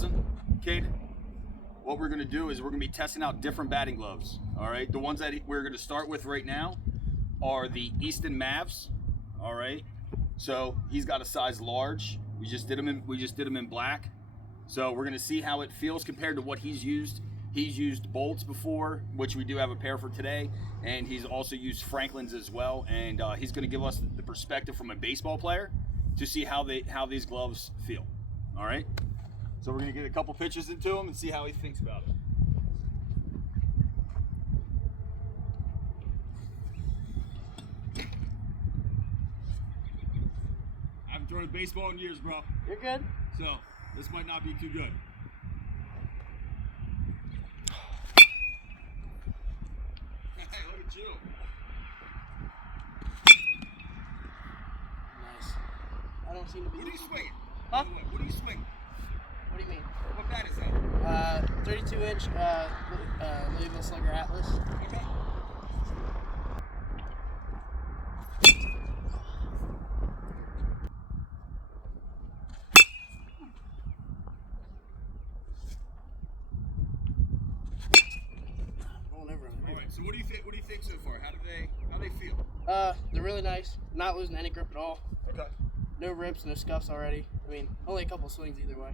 rosin, Cade, what we're going to do is we're going to be testing out different batting gloves. All right, the ones that we're going to start with right now are the Easton Mavs. All right, so he's got a size large. We just did him in black. So we're going to see how it feels compared to what he's used. He's used Bolts before, which we do have a pair for today, and he's also used Franklin's as well. And he's going to give us the perspective from a baseball player to see how these gloves feel. All right. So we're going to get a couple pitches into him and see how he thinks about it. I haven't thrown a baseball in years, bro. You're good. So this might not be too good. Hey, look at you. Nice. I don't seem to be. What are you swinging? Huh? What are you swinging? What do you mean? What bat is that? 32-inch Louisville Slugger Atlas. Okay. All right. So what do you think? What do you think so far? How they feel? They're really nice. Not losing any grip at all. Okay. No rips, no scuffs already. I mean, only a couple swings either way.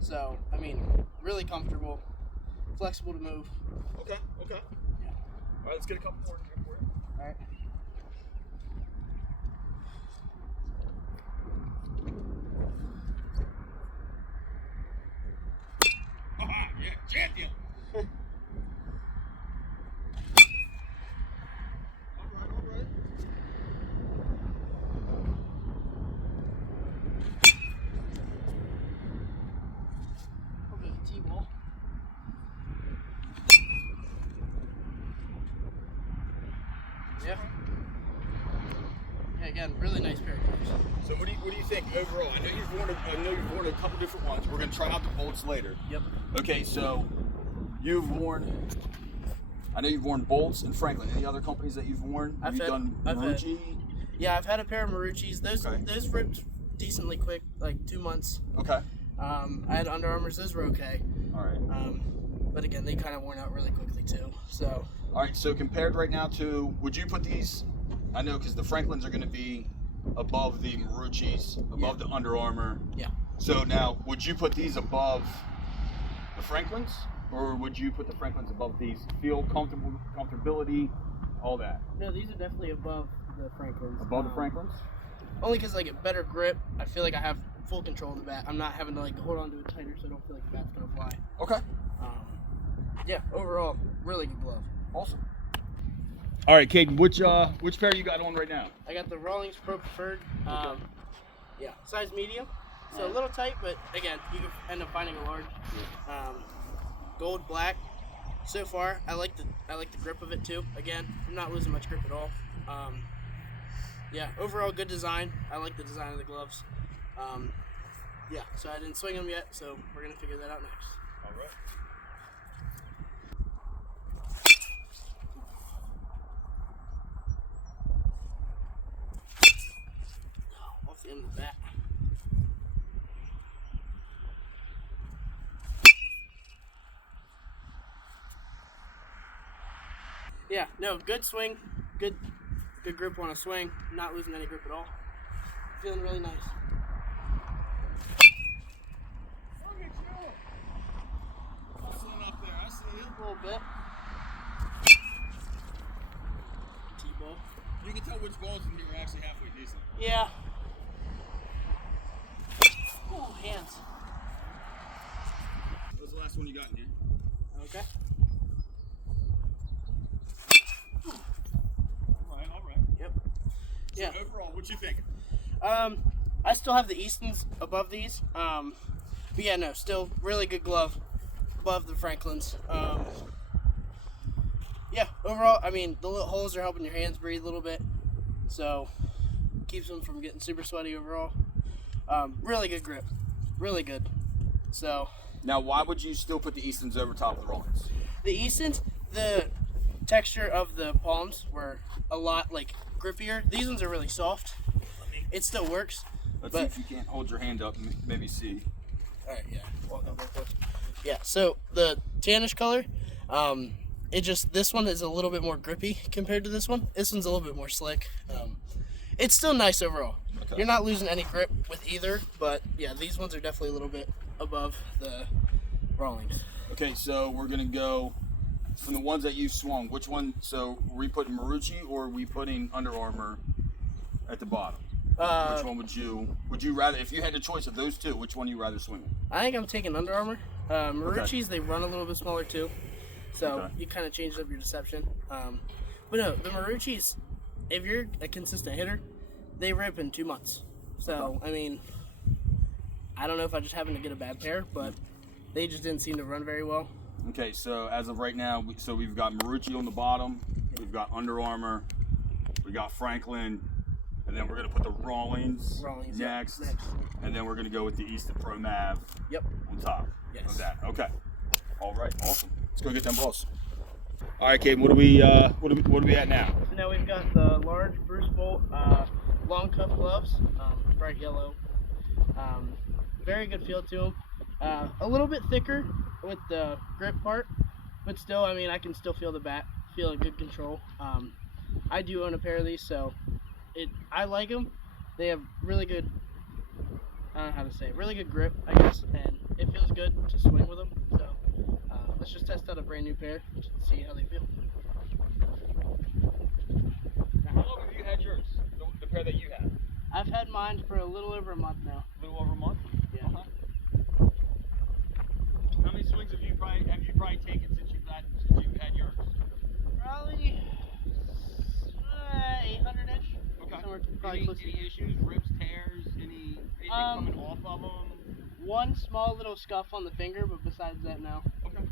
So, I mean, really comfortable, flexible to move. Okay. Okay. Yeah. All right. Let's get a couple more in here for you. All right. Yeah, champion. All right. Okay, T-ball. Yeah. Yeah, again, really nice pair of gloves. So what do you think overall? I know you've worn a couple different ones. We're gonna try out the Bolts later. Yep. Okay, so I know you've worn Bolts and Franklin. Any other companies that you've worn? Have you done Marucci? Yeah, I've had a pair of Marucci's. Those ripped decently quick, like 2 months. Okay. I had Under Armours. Those were okay. All right. But again, they kind of worn out really quickly too. So. All right. So compared right now to, would you put these? I know because the Franklins are going to be above the Marucci's, above the Under Armour. Yeah. So now, would you put these above the Franklins, or would you put the Franklins above these? Feel comfortability, all that. No, these are definitely above the Franklins. Above the Franklins. Only because like a better grip. I feel like I have full control of the bat. I'm not having to like hold on to it tighter, so I don't feel like the bat's gonna fly. Okay. Yeah. Overall, really good glove. Awesome. All right, Caden, which pair you got on right now? I got the Rawlings Pro Preferred. Yeah, size medium. So a little tight, but again, you can end up finding a large. Gold black. So far, I like the grip of it too. Again, I'm not losing much grip at all. Yeah, overall good design. I like the design of the gloves. Yeah, so I didn't swing them yet, so we're gonna figure that out next. All right. Off the end of the bat. Yeah, no, good swing, good grip on a swing, not losing any grip at all. Feeling really nice. Hustling up there, I see you. A little bit. T-ball. You can tell which balls in here are actually halfway decent. Yeah. Oh, hands. What was the last one you got in here? Okay. All right. Yep. So Yeah. overall, what you thinking? I still have the Eastons above these. But yeah, no, still really good glove above the Franklins. Yeah, overall, I mean, the little holes are helping your hands breathe a little bit, so keeps them from getting super sweaty overall. Really good grip, really good. So Now, why would you still put the Eastons over top of the Rawlings? the Eastons, the texture of the palms were a lot like grippier. These ones are really soft. It still works. Let's But- see if you can't hold your hand up and maybe see. All right, yeah. Walk up real close. Yeah. So the tannish color, this one is a little bit more grippy compared to this one. This one's a little bit more slick. It's still nice overall. Okay. You're not losing any grip with either, but yeah, these ones are definitely a little bit above the Rawlings. Okay, so we're gonna go from the ones that you swung. Which one? So are we putting Marucci or are we putting Under Armour at the bottom? Which one would you rather, if you had the choice of those two, which one you rather swing with? I think I'm taking Under Armour. Marucci's, they run a little bit smaller too, so you kind of changed up your deception. But no, the Marucci's, if you're a consistent hitter, they rip in 2 months. So, I mean, I don't know if I just happened to get a bad pair, but they just didn't seem to run very well. Okay, so as of right now, we've got Marucci on the bottom, we've got Under Armour, we got Franklin, and then we're going to put the Rawlings next, and then we're going to go with the Easton Pro Mav on top of that. Okay. All right, awesome. Let's go get them balls. All right, Caden, what are we at now? Now we've got the large Bruce Bolt long cuff gloves, bright yellow. Very good feel to them. A little bit thicker with the grip part, but still, I mean, I can still feel the bat, feel a good control. I do own a pair of these, so I like them. They have really good, I don't know how to say it, really good grip, I guess, and it feels good to swing with them. So let's just test out a brand new pair and see how they feel. Now, how long have you had yours? The pair that you have? I've had mine for a little over a month now. A little over a month? Yeah. How many swings have you probably taken since you've had yours? Probably 800-ish. Okay. Probably Any issues, rips, tears, anything coming off of them? One small little scuff on the finger, but besides that, no. Okay.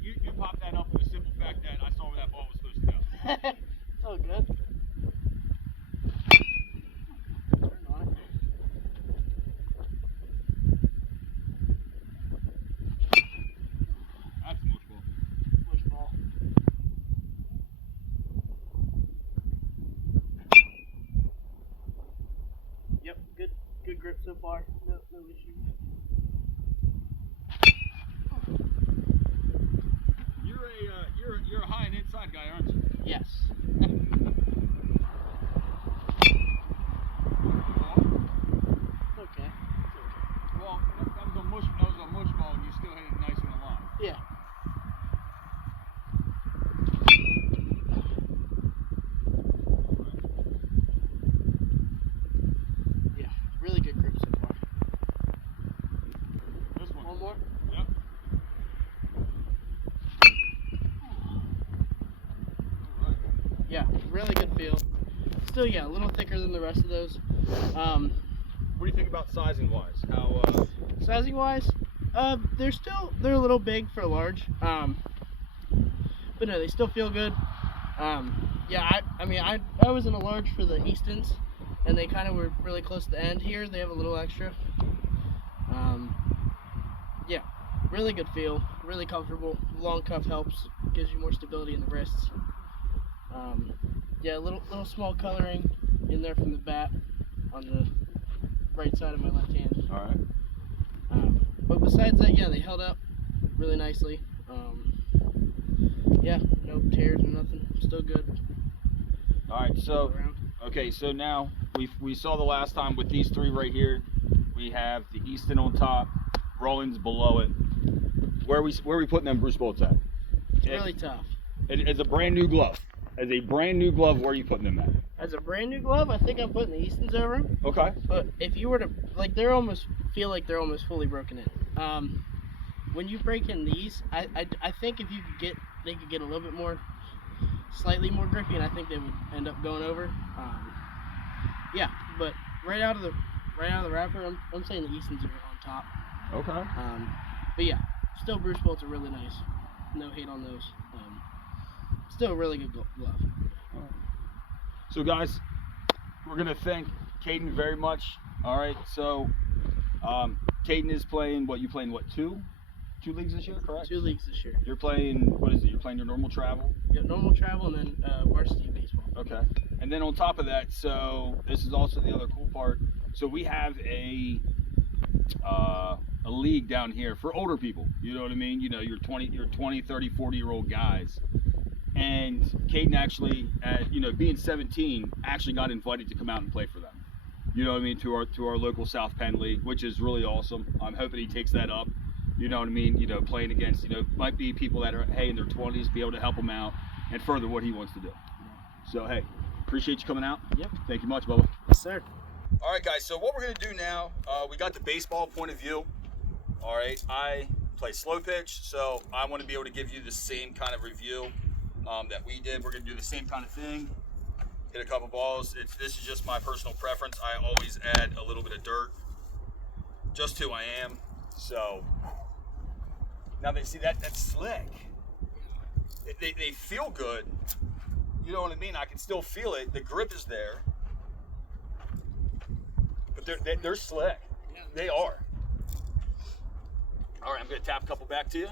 You popped that up for the simple fact that I saw where that ball was supposed to go. It's all good. Turn on it. That's a mush ball. Push ball. Yep, good grip so far. No issues. You're a high and inside guy, aren't you? Yes. Okay. Well, that was a mush ball, and you still hit it nice on the line. Yeah. Yeah, really good grip so far. This one. One more? Yep. Yeah, really good feel. Still, yeah, a little thicker than the rest of those. What do you think about sizing wise? How Sizing wise, they're a little big for a large. But no, they still feel good. Yeah, I was in a large for the Eastons, and they kind of were really close to the end. Here they have a little extra. Yeah, really good feel, really comfortable. Long cuff helps, gives you more stability in the wrists. Yeah, a little small coloring in there from the bat on the right side of my left hand. all right. But besides that, yeah, they held up really nicely. Yeah, no tears or nothing. Still good. All right, so okay, so now we saw the last time with these three right here. We have the Easton on top, Rawlings below it. Where are we putting them Bruce Bolts at? It's really tough. It's a brand new glove. As a brand new glove, where are you putting them at? As a brand new glove, I think I'm putting the Eastons over them. Okay. But if you were to, like, they're almost fully broken in. When you break in these, I think if you could they could get a little bit more, slightly more grippy, and I think they would end up going over. Yeah, but right out of the wrapper, I'm saying the Eastons are on top. Okay. But yeah, still Bruce Bolts are really nice. No hate on those. Still a really good glove. So guys, we're gonna thank Caden very much. All right, so Caden is playing what? You playing what, 2? two leagues this year, correct? 2 leagues this year. You're playing, what is it? You're playing your normal travel? Yeah, normal travel and then varsity baseball. Okay. And then on top of that, so this is also the other cool part. So we have a league down here for older people. You know what I mean? You know, you're 20, 30, 40-year-old guys. And Caden actually, being 17, actually got invited to come out and play for them. You know what I mean? To our local South Penn League, which is really awesome. I'm hoping he takes that up. You know what I mean? You know, playing against, might be people that are, in their 20s, be able to help him out and further what he wants to do. So, hey, appreciate you coming out. Yep. Thank you much, Bubba. Yes, sir. All right, guys, so what we're going to do now, we got the baseball point of view. All right, I play slow pitch, so I want to be able to give you the same kind of review that we did. We're going to do the same kind of thing. Hit a couple balls. This is just my personal preference. I always add a little bit of dirt. Just who I am. So now they see that's slick. They feel good. You know what I mean? I can still feel it. The grip is there. But they're slick. They are. All right, I'm going to tap a couple back to you.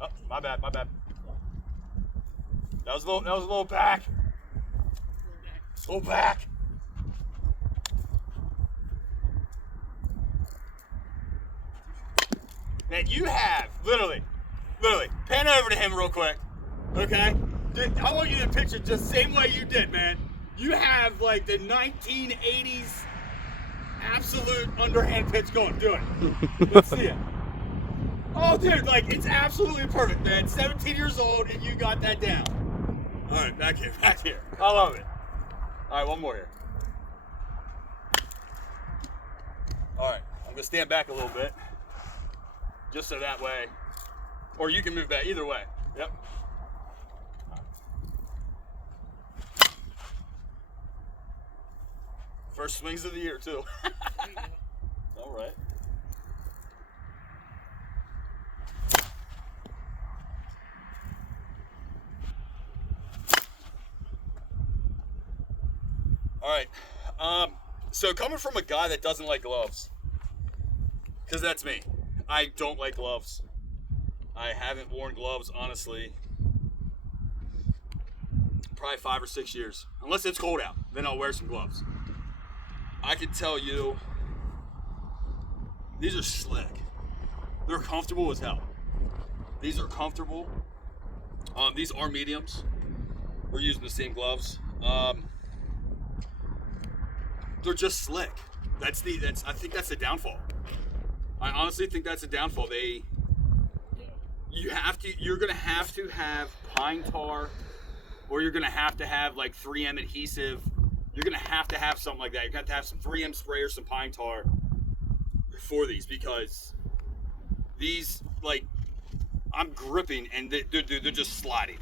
Oh, my bad. That was a little back. Go back. Man, you have literally, pan over to him real quick, okay? Dude, I want you to picture just the same way you did, man. You have like the 1980s absolute underhand pitch going. Do it. Let's see it. Oh, dude, like it's absolutely perfect, man. 17 years old and you got that down. All right, back here. I love it. All right, one more here. All right, I'm gonna stand back a little bit, just so that way, or you can move back. Either way. Yep. First swings of the year too. All right. All right. So coming from a guy that doesn't like gloves, because that's me. I don't like gloves. I haven't worn gloves, honestly, probably 5 or 6 years. Unless it's cold out, then I'll wear some gloves. I can tell you, these are slick. They're comfortable as hell. These are comfortable. These are mediums. We're using the same gloves. They're just slick. I think that's the downfall. I honestly think that's a downfall. You're gonna have to have pine tar, or you're gonna have to have like 3M adhesive. You're gonna have to have something like that. You're gonna have to have some 3M spray or some pine tar for these, because these, like, I'm gripping and they're just sliding.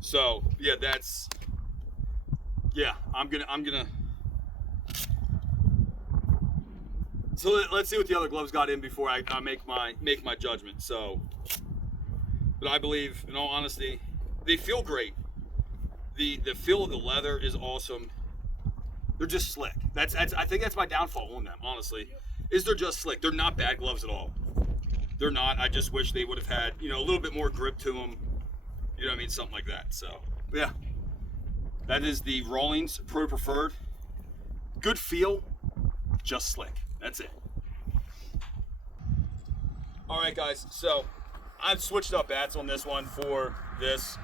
So yeah, I'm gonna. So let's see what the other gloves got in before I make my judgment. So, but I believe, in all honesty, they feel great. The feel of the leather is awesome. They're just slick. I think that's my downfall on them, honestly, is they're just slick. They're not bad gloves at all. They're not. I just wish they would have had, a little bit more grip to them. You know what I mean? Something like that. So, yeah. That is the Rawlings Pro Preferred. Good feel, just slick. That's it. All right, guys. So I've switched up bats on this one for this.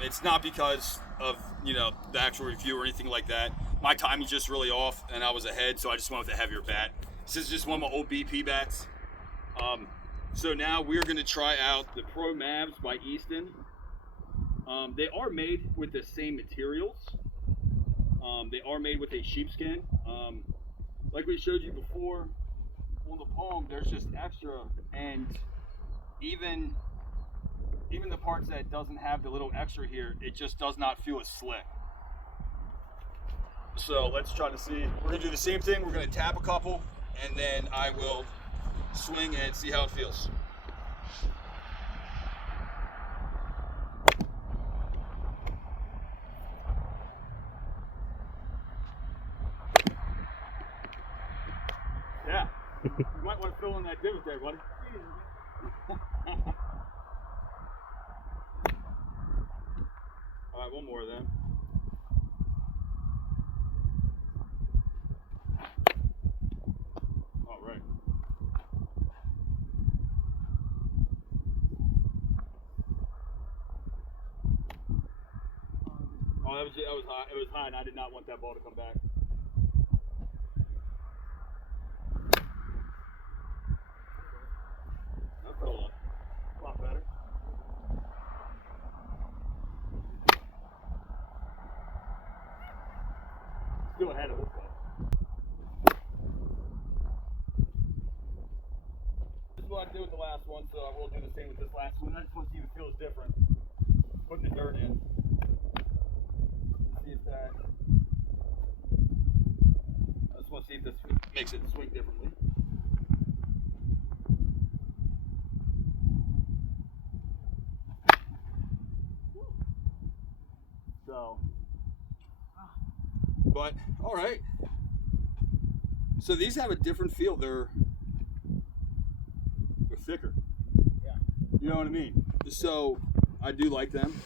It's not because of, the actual review or anything like that. My timing's just really off, and I was ahead, so I just went with a heavier bat. This is just one of my old BP bats. So now we're going to try out the Pro Mavs by Easton. They are made with the same materials. They are made with a sheepskin. Like we showed you before, on the palm, there's just extra, and even the parts that doesn't have the little extra here, it just does not feel as slick. So let's try to see. We're gonna do the same thing. We're gonna tap a couple, and then I will swing and see how it feels. fill in that divot there, buddy. All right, one more then. All right. Oh, that was high. It was high, and I did not want that ball to come back. That felt a lot better. Still ahead of us, though. This is what I did with the last one, so I will do the same with this last one. I just want to see if it feels different. Putting the dirt in. See if that. I just want to see if this makes it swing differently. So, but all right. So these have a different feel. They're thicker. Yeah. You know what I mean? So I do like them.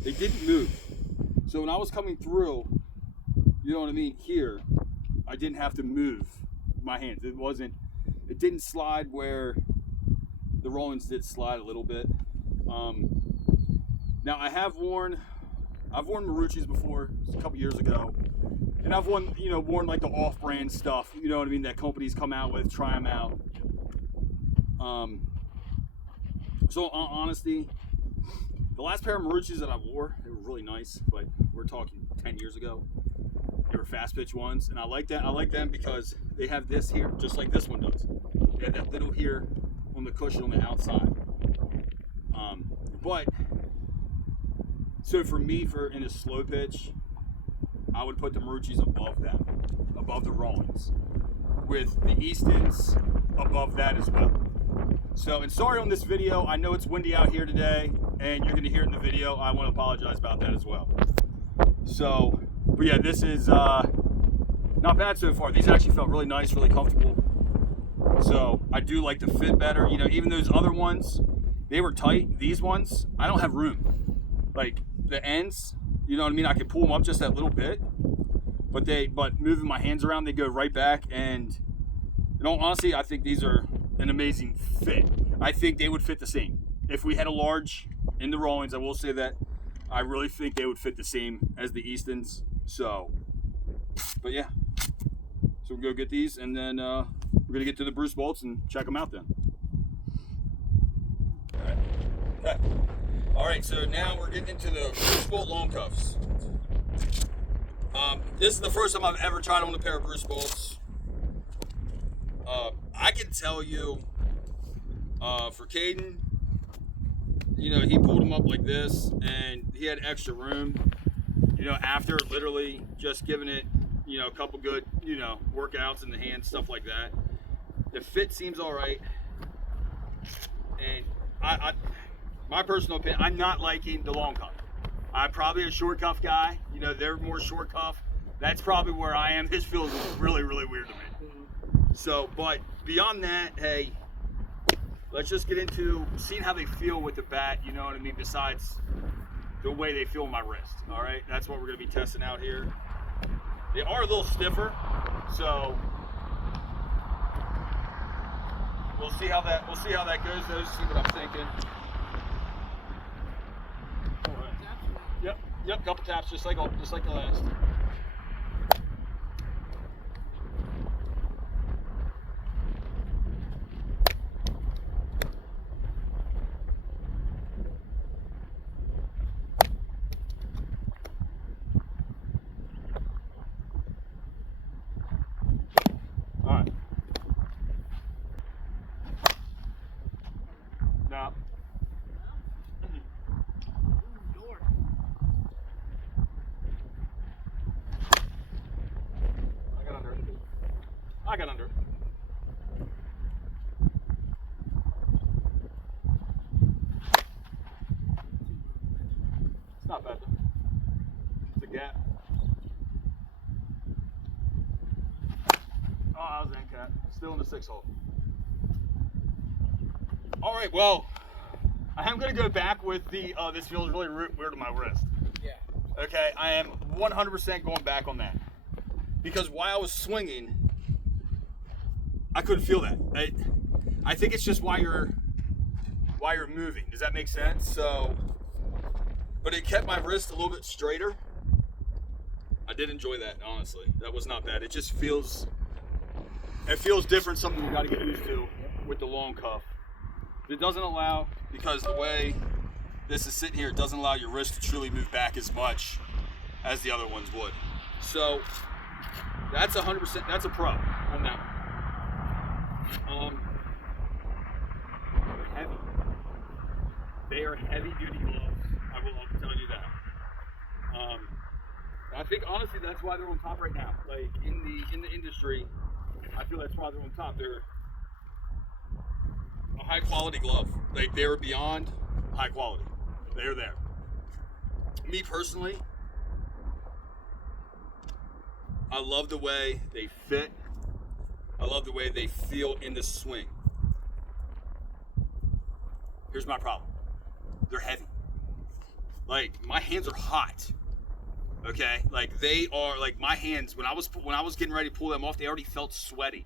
They didn't move. So when I was coming through, you know what I mean, here, I didn't have to move my hands. It didn't slide where the Rollins did slide a little bit. Now I've worn Marucci's before, a couple years ago, and I've worn like the off-brand stuff, you know what I mean, that companies come out with, try them out. So in honesty, the last pair of Marucci's that I wore, they were really nice, but we're talking 10 years ago. They were fast pitch ones, and I like that. I like them because they have this here, just like this one does. They have that little here on the cushion on the outside. But so for me, in a slow pitch, I would put the Marucci's above them, above the Rollins, with the Eastons above that as well. So, and sorry on this video, I know it's windy out here today, and you're gonna hear it in the video. I want to apologize about that as well. So, but yeah, this is not bad so far. These actually felt really nice, really comfortable. So I do like the fit better. You know, even those other ones, they were tight. These ones, I don't have room. Like the ends, you know what I mean? I can pull them up just that little bit, but moving my hands around, they go right back. And you know, honestly, I think these are an amazing fit. I think they would fit the same. If we had a large in the Rollins, I will say that I really think they would fit the same as the Eastons. So, but yeah. So we'll go get these, and then we're gonna get to the Bruce bolts and check them out then. All right. Okay. All right. So now we're getting into the Bruce bolt long cuffs. This is the first time I've ever tried on a pair of Bruce bolts. I can tell you, for Caden, you know, he pulled them up like this, and he had extra room. You know, after literally just giving it, you know, a couple good, you know, workouts in the hand, stuff like that. The fit seems all right, and my personal opinion, I'm not liking the long cuff. I'm probably a short cuff guy. You know, they're more short cuff. That's probably where I am. His feels really, really weird to me. So, but beyond that, hey, let's just get into seeing how they feel with the bat, you know what I mean, besides the way they feel in my wrist, all right? That's what we're gonna be testing out here. They are a little stiffer, so we'll see how that goes, though, see what I'm thinking. All right. Yep, couple taps, just like the last. No. I got under it. It's not bad though. It's a gap. Oh, I was in cat. Still in the 6 hole. All right, well, I am going to go back with the, this feels really weird on my wrist. Yeah. Okay, I am 100% going back on that. Because while I was swinging, I couldn't feel that. I think it's just while you're moving. Does that make sense? So, but it kept my wrist a little bit straighter. I did enjoy that, honestly. That was not bad. It just feels, different, something you got to get used to with the long cuff. It doesn't allow, because the way this is sitting here, it doesn't allow your wrist to truly move back as much as the other ones would. So that's 100%, that's a pro on that one. They're heavy. They are heavy duty gloves. I will tell you that. I think honestly that's why they're on top right now. Like in the industry, I feel that's why they're on top. They're a high quality glove. Like they were beyond high quality. They're there. Me personally, I love the way they fit. I love the way they feel in the swing. Here's my problem. They're heavy. Like my hands are hot. Okay? Like they are, like my hands, when I was getting ready to pull them off, they already felt sweaty.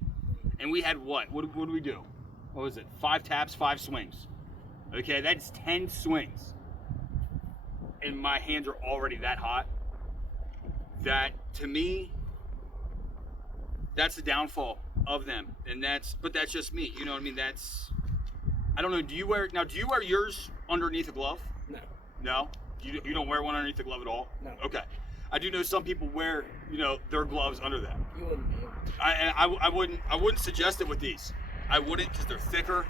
And we had what? What did we do? What was it? 5 taps, 5 swings. Okay, that's 10 swings. And my hands are already that hot. That, to me, that's the downfall of them. And but that's just me. You know what I mean? I don't know, do you wear yours underneath a glove? No. No? You don't wear one underneath the glove at all? No. Okay. I do know some people wear, their gloves under that. You wouldn't be able to. I wouldn't suggest it with these. I wouldn't, because they're thicker.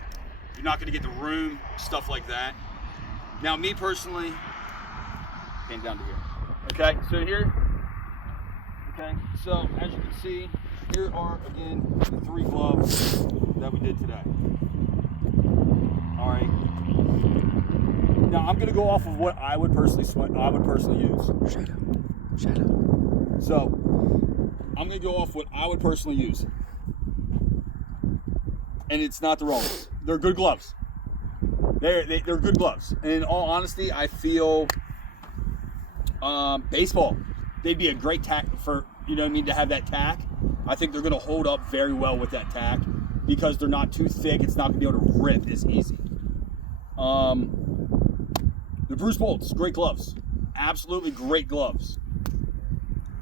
You're not going to get the room, stuff like that. Now, me personally, came down to here. Okay, so here. Okay, so as you can see, here are again the 3 gloves that we did today. All right. Now I'm going to go off of what I would personally use. Shadow. So I'm going to go off what I would personally use. And it's not the wrong ones. They're good gloves. They're good gloves. And in all honesty, I feel baseball, they'd be a great tack for, to have that tack. I think they're going to hold up very well with that tack because they're not too thick. It's not going to be able to rip as easy. The Bruce Bolts, great gloves. Absolutely great gloves.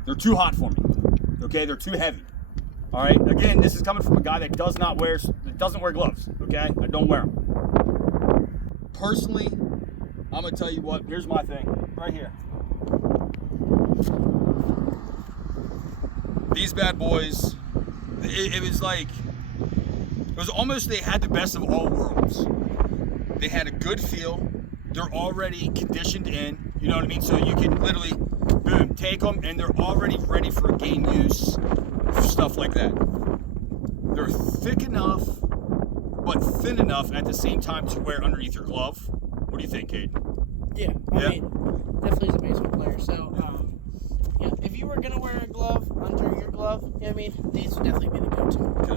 They're too hot for me. Okay, they're too heavy. All right, again, this is coming from a guy that doesn't wear gloves, okay? I don't wear them. Personally, I'm gonna tell you what, here's my thing, right here. These bad boys, it was almost, they had the best of all worlds. They had a good feel, they're already conditioned in, you know what I mean? So you can literally, boom, take them and they're already ready for game use. Stuff like that. They're thick enough, but thin enough at the same time to wear underneath your glove. What do you think, Kate? Yeah, I mean, definitely as a baseball player. So, if you were gonna wear a glove under your glove, these would definitely be the go-to. Okay.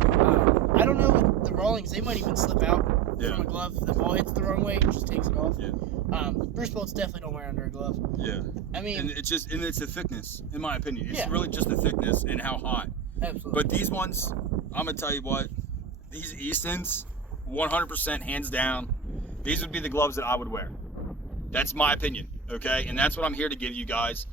I don't know with the Rollings, they might even slip out from a glove. The ball hits the wrong way, it just takes it off. Yeah. Bruce Bolts definitely don't wear under a glove. Yeah. I mean, and it's the thickness, in my opinion. It's yeah. really just the thickness and how hot. Absolutely. But these ones, I'm gonna tell you what, these Eastons, 100% hands down, these would be the gloves that I would wear. That's my opinion, okay? And that's what I'm here to give you guys.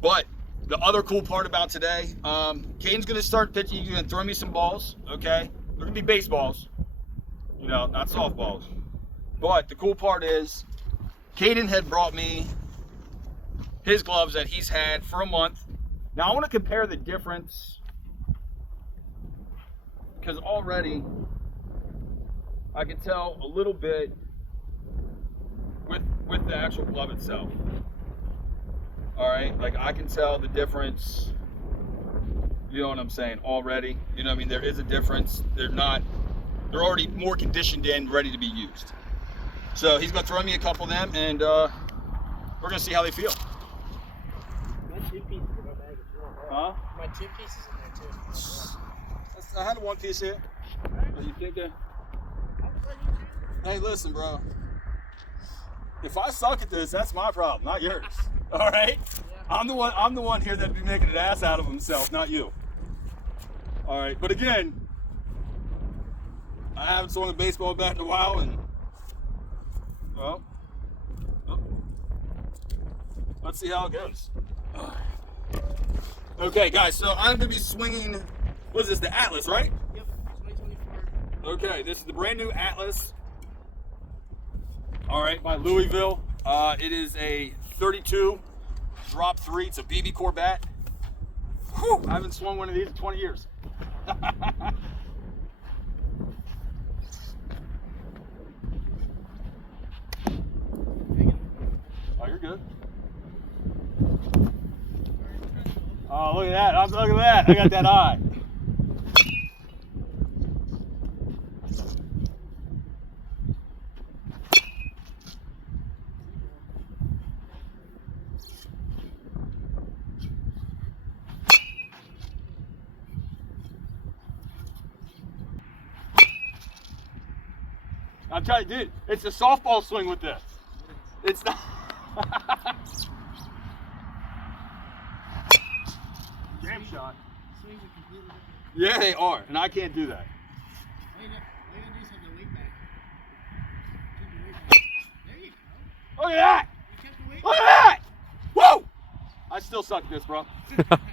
But the other cool part about today, Caden's gonna start pitching. He's gonna throw me some balls, okay? They're gonna be baseballs, not softballs. But the cool part is, Caden had brought me his gloves that he's had for a month. Now I want to compare the difference, because already I can tell a little bit with the actual glove itself. All right, like I can tell the difference. You know what I'm saying? Already, there is a difference. They're already more conditioned in, ready to be used. So he's gonna throw me a couple of them, and we're gonna see how they feel. My 2 pieces in my bag as well. Huh? My 2 pieces in there too. I had a 1 piece here. What do you think? Hey, listen, bro. If I suck at this, that's my problem, not yours. All right? Yeah. I'm the one here that'd be making an ass out of himself, not you. All right, but again, I haven't swung a baseball bat in a while, and well, let's see how it goes. Okay, guys, so I'm gonna be swinging. What is this? The Atlas, right? Yep. 2024. Okay, this is the brand new Atlas. All right, by Louisville. It is a 32 drop 3. It's a BB core bat. Whew, I haven't swung one of these in 20 years. Oh, you're good. Oh, look at that. Look at that. I got that eye. I'm telling you, dude, it's a softball swing with this. It's not. Jam shot. Swings are completely different. Yeah, they are, and I can't do that. All you gotta do is have the weight back. Keep the weight back. There you go. Look at that! You kept the weight Look at back. that! Whoa! I still suck at this, bro. That's hands.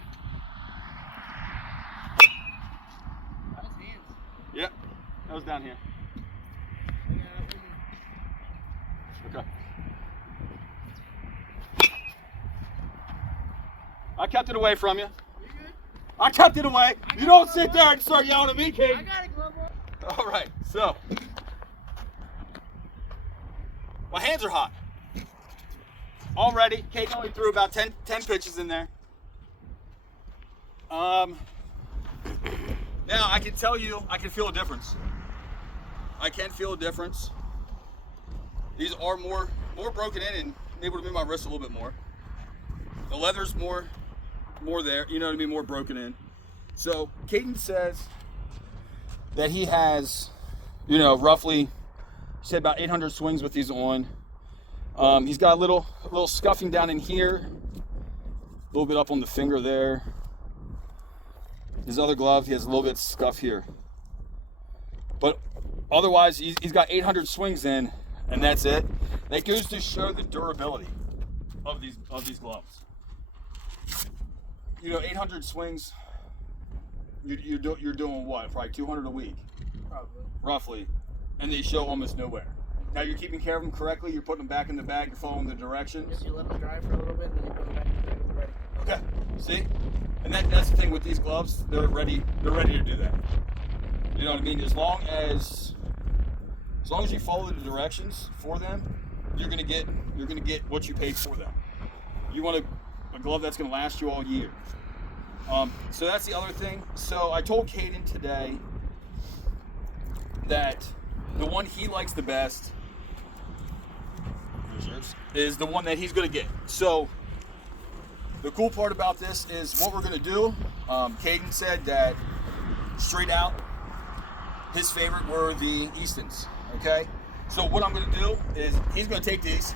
Yep, that was down here. Okay. I kept it away from you. You're good. I kept it away. You don't sit there and start yelling at me, Kate. I got it, glove boy. All right, so my hands are hot already. Kate only threw about 10 pitches in there. Now I can tell you, I can feel a difference. I can feel a difference. These are more broken in and able to move my wrist a little bit more. The leather's more there, you know what I mean, more broken in. So Caden says that he has, you know, roughly, he said about 800 swings with these on. He's got a little scuffing down in here, a little bit up on the finger there. His other glove, he has a little bit of scuff here. But otherwise, he's got 800 swings in, and that's it. That goes to show the durability of these gloves. You know, 800 swings, you're doing what? Probably 200 a week, Probably. roughly, and they show almost nowhere. Now you're keeping care of them correctly. You're putting them back in the bag. You're following the directions. Just you let them dry for a little bit, and then you put them back in the bag when they're ready. Okay. See, and that's the thing with these gloves. They're ready. They're ready to do that. You know what I mean? As long as you follow the directions for them, you're gonna get what you paid for them. You want a glove that's gonna last you all year. So that's the other thing. So I told Caden today that the one he likes the best is the one that he's gonna get. So the cool part about this is what we're gonna do. Caden said that straight out, his favorite were the Eastons. Okay, so what I'm gonna do is he's gonna take these,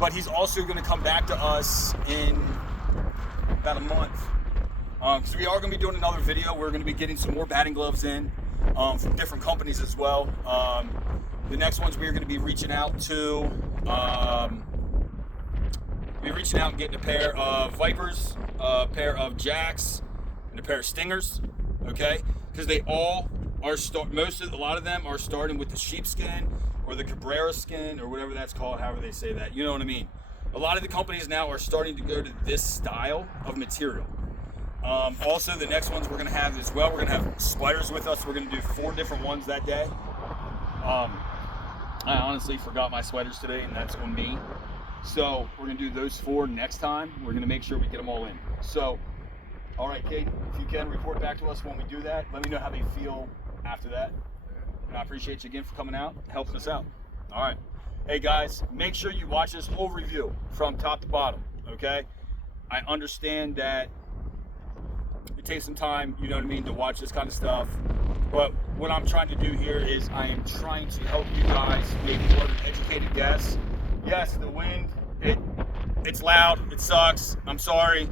but he's also gonna come back to us in about a month. So we are gonna be doing another video. We're gonna be getting some more batting gloves in from different companies as well. The next ones we're gonna be reaching out to, and getting a pair of Vipers, a pair of Jacks, and a pair of Stingers. Okay, because they all are a lot of them are starting with the sheepskin or the Cabrera skin or whatever that's called, however they say that. You know what I mean? A lot of the companies now are starting to go to this style of material. Also, the next ones we're going to have as well, we're going to have sweaters with us. We're going to do 4 different ones that day. I honestly forgot my sweaters today, and that's on me. So we're going to do those 4 next time. We're going to make sure we get them all in. So, all right, Kate, if you can report back to us when we do that. Let me know how they feel after that. And I appreciate you again for coming out, helping us out. All right. Hey, guys, make sure you watch this whole review from top to bottom, okay? I understand that it takes some time, you know what I mean, to watch this kind of stuff. But what I'm trying to do here is I am trying to help you guys make more of an educated guess. Yes, the wind, it's loud, it sucks, I'm sorry.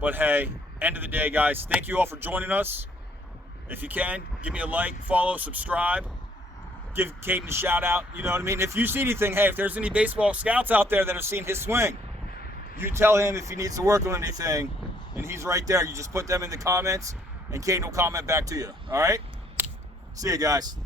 But hey, end of the day, guys, thank you all for joining us. If you can, give me a like, follow, subscribe. Give Caden a shout out, you know what I mean? If you see anything, hey, if there's any baseball scouts out there that have seen his swing, you tell him if he needs to work on anything, and he's right there. You just put them in the comments, and Caden will comment back to you, all right? See you guys.